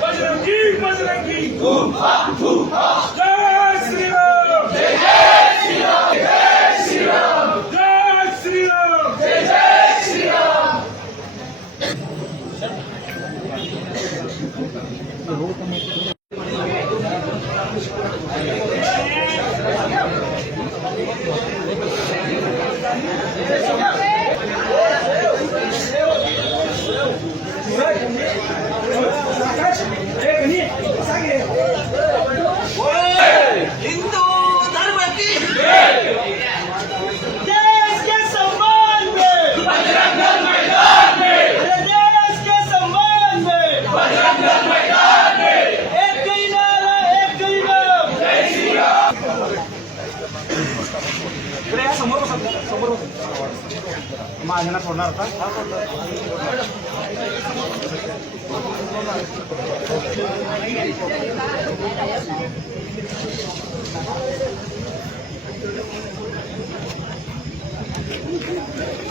Bajrangi, Bajrangi, Bumba, Thank you. माझ्या सोडणार का Thank you.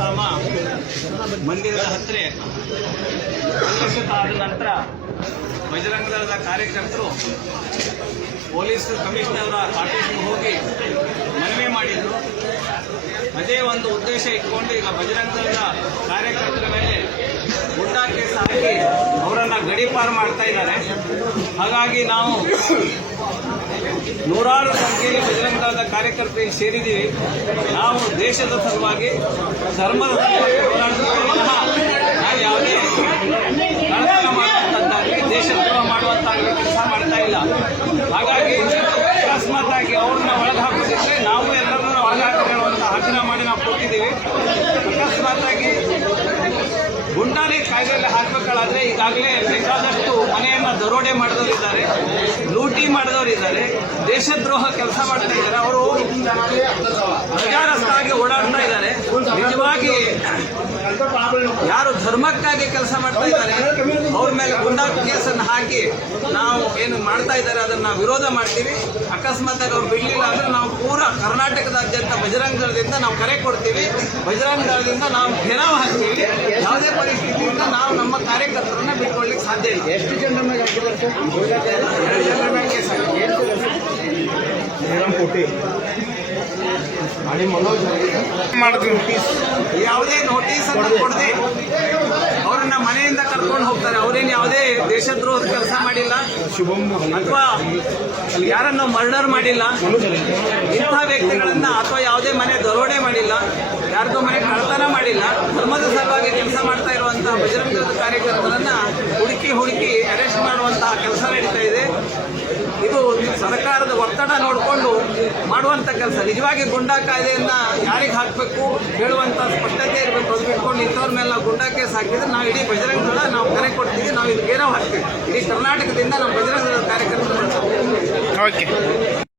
ಅಶ್ವತ್ಥಾಮ ಮಂದಿರದ ಹತ್ತಿರ ಆದ ನಂತರ ಬಜರಂಗ ದಳದ ಕಾರ್ಯಕರ್ತರು, ಪೊಲೀಸ್ ಕಮಿಷನರ್ ಆಫೀಸ್ಗೆ ಹೋಗಿ ಮನವಿ ಮಾಡಿದ್ರು. ಅದೇ ಒಂದು ಉದ್ದೇಶ ಇಟ್ಕೊಂಡು ಈಗ ಬಜರಂಗ ದಳದ ಕಾರ್ಯಕರ್ತರ ಮೇಲೆ ಗುಂಡಾ ಕೇಸ್ ಹಾಕಿ ಮಾಡ್ತಾ ಇದ್ದಾರೆ. ಹಾಗಾಗಿ ನಾವು ನೂರಾರು ಸಂಖ್ಯೆಯಲ್ಲಿ ಬಜರಂಗದಳದ ಕಾರ್ಯಕರ್ತರಿಗೆ ಸೇರಿದ್ದೀವಿ. ನಾವು ದೇಶದ ಸಲುವಾಗಿ ಧರ್ಮದ ಸಲುವಾಗಿ ನಾವು ಯಾವುದೇ ಕಳ್ಳತನ ಮಾಡುವಂಥದ್ದಾಗಲಿ ದೇಶದ್ರೋಹ ಮಾಡುವಂತಾಗಲಿ ಕೆಲಸ ಮಾಡ್ತಾ ಇಲ್ಲ. ಹಾಗಾಗಿ ಅಕಸ್ಮಾತ್ ಆಗಿ ಅವ್ರನ್ನ ಹಾಕೋದಿದ್ರೆ ನಾವು ಎಲ್ಲರನ್ನೂ ಒಳಗೆ ಹಾಕಿಕೊಳ್ಳುವಂತ ಆಗ್ರಹ ಮಾಡಿ ನಾವು ಕೊಟ್ಟಿದ್ದೀವಿ. ಅಕಸ್ಮಾತ್ ಆಗಿ ಗುಂಡಾನೆ ಕಾಯ್ದೆಯಲ್ಲಿ ಹಾಕಬೇಕಾದ್ರೆ ಈಗಾಗಲೇ ಬೇಕಾದಷ್ಟು ಮನೆಯನ್ನ ದರೋಡೆ ಮಾಡಿದವರಿದ್ದಾರೆ ಲೂಟಿ ಮಾಡಿದವರಿದ್ದಾರೆ ದೇಶದ್ರೋಹ ಕೆಲಸ ಮಾಡ್ತಾ ಇದ್ದಾರೆ. ಅವರು ಪ್ರಜಾರಸ್ಥಾಗಿ ಓಡಾಡ್ತಾ ಇದ್ದಾರೆ. ನಿಜವಾಗಿ ಯಾರು ಧರ್ಮಕ್ಕಾಗಿ ಕೆಲಸ ಮಾಡ್ತಾ ಇದ್ದಾರೆ, ಅವ್ರ ಮೇಲೆ ಗುಂಡಾ ಕೇಸನ್ನು ಹಾಕಿ ನಾವು ಏನು ಮಾಡ್ತಾ ಇದ್ದಾರೆ ಅದನ್ನ ವಿರೋಧ ಮಾಡ್ತೀವಿ. ಅಕಸ್ಮಾತ್ ಅವ್ರು ಬಿಡ್ಲಿಲ್ಲ ಅಂದ್ರೆ ನಾವು ಪೂರ ಕರ್ನಾಟಕದಾದ್ಯಂತ ಬಜರಂಗ ದಳದಿಂದ ನಾವು ಕರೆ ಕೊಡ್ತೀವಿ. ಬಜರಂಗ ದಳದಿಂದ ನಾವು ಘೇರಾವ್ ಹಾಕ್ತೀವಿ. ನಾವು ನಮ್ಮ ಕಾರ್ಯಕರ್ತರನ್ನ ಬಿಟ್ಕೊಳ್ಳಿಕ್ಕೆ ಸಾಧ್ಯ ಇಲ್ಲ. ಎಷ್ಟು ಜನರ ಮೇಲೆ ಎರಡು ಜನರ ಮೇಲೆ ಯಾವುದೇ ನೋಟಿಸ್ ಅಂತ ಕೊಡದೆ ಅವರನ್ನ ಮನೆಯಿಂದ ಕರ್ಕೊಂಡು ಹೋಗ್ತಾರೆ. ಅವರೇನು ಯಾವುದೇ ದೇಶದ್ರೋಹದ ಕೆಲಸ ಮಾಡಿಲ್ಲ? ಅಥವಾ ಯಾರನ್ನ ಮರ್ಡರ್ ಮಾಡಿಲ್ಲ? ಇಂಥ ವ್ಯಕ್ತಿಗಳನ್ನ ಅಥವಾ ಯಾವುದೇ ಮನೆ ದರೋಡೆ ಮಾಡಿಲ್ಲ ಯಾರದೋ ಮನೆ ಕಳತನ ಮಾಡಿಲ್ಲ ಧರ್ಮದ ಸಲುವಾಗಿ ಕೆಲಸ ಮಾಡ್ತಾ ಬಜರಂಗ ಕಾರ್ಯಕರ್ತರನ್ನ ಹುಡುಕಿ ಹುಡುಕಿ ಅರೆಸ್ಟ್ ಮಾಡುವಂತಹ ಕೆಲಸ ನಡೀತಾ ಇದೆ. ಇದು ಸರ್ಕಾರದ ಒತ್ತಡ ನೋಡಿಕೊಂಡು ಮಾಡುವಂಥ ಕೆಲಸ. ನಿಜವಾಗಿ ಗುಂಡಾ ಕಾಯ್ದೆಯನ್ನ ಯಾರಿಗೆ ಹಾಕಬೇಕು ಹೇಳುವಂಥ ಸ್ಪಷ್ಟತೆ ಇರಬೇಕು ಅದು ಬಿಟ್ಕೊಂಡು ಇಂಥವ್ರ ಮೇಲೆ ನಾವು ಗುಂಡಾ ಕೇಸ್ ಹಾಕಿದ್ರೆ ನಾವು ಇಡೀ ಬಜರಂಗ ದಳ ನಾವು ಕರೆ ಕೊಡ್ತೀವಿ ನಾವು ಇದು ಏನೋ ಹಾಕ್ತೀವಿ. ಇಡೀ ಕರ್ನಾಟಕದಿಂದ ನಮ್ಮ ಬಜರಂಗ ದಳದ ಕಾರ್ಯಕರ್ತರು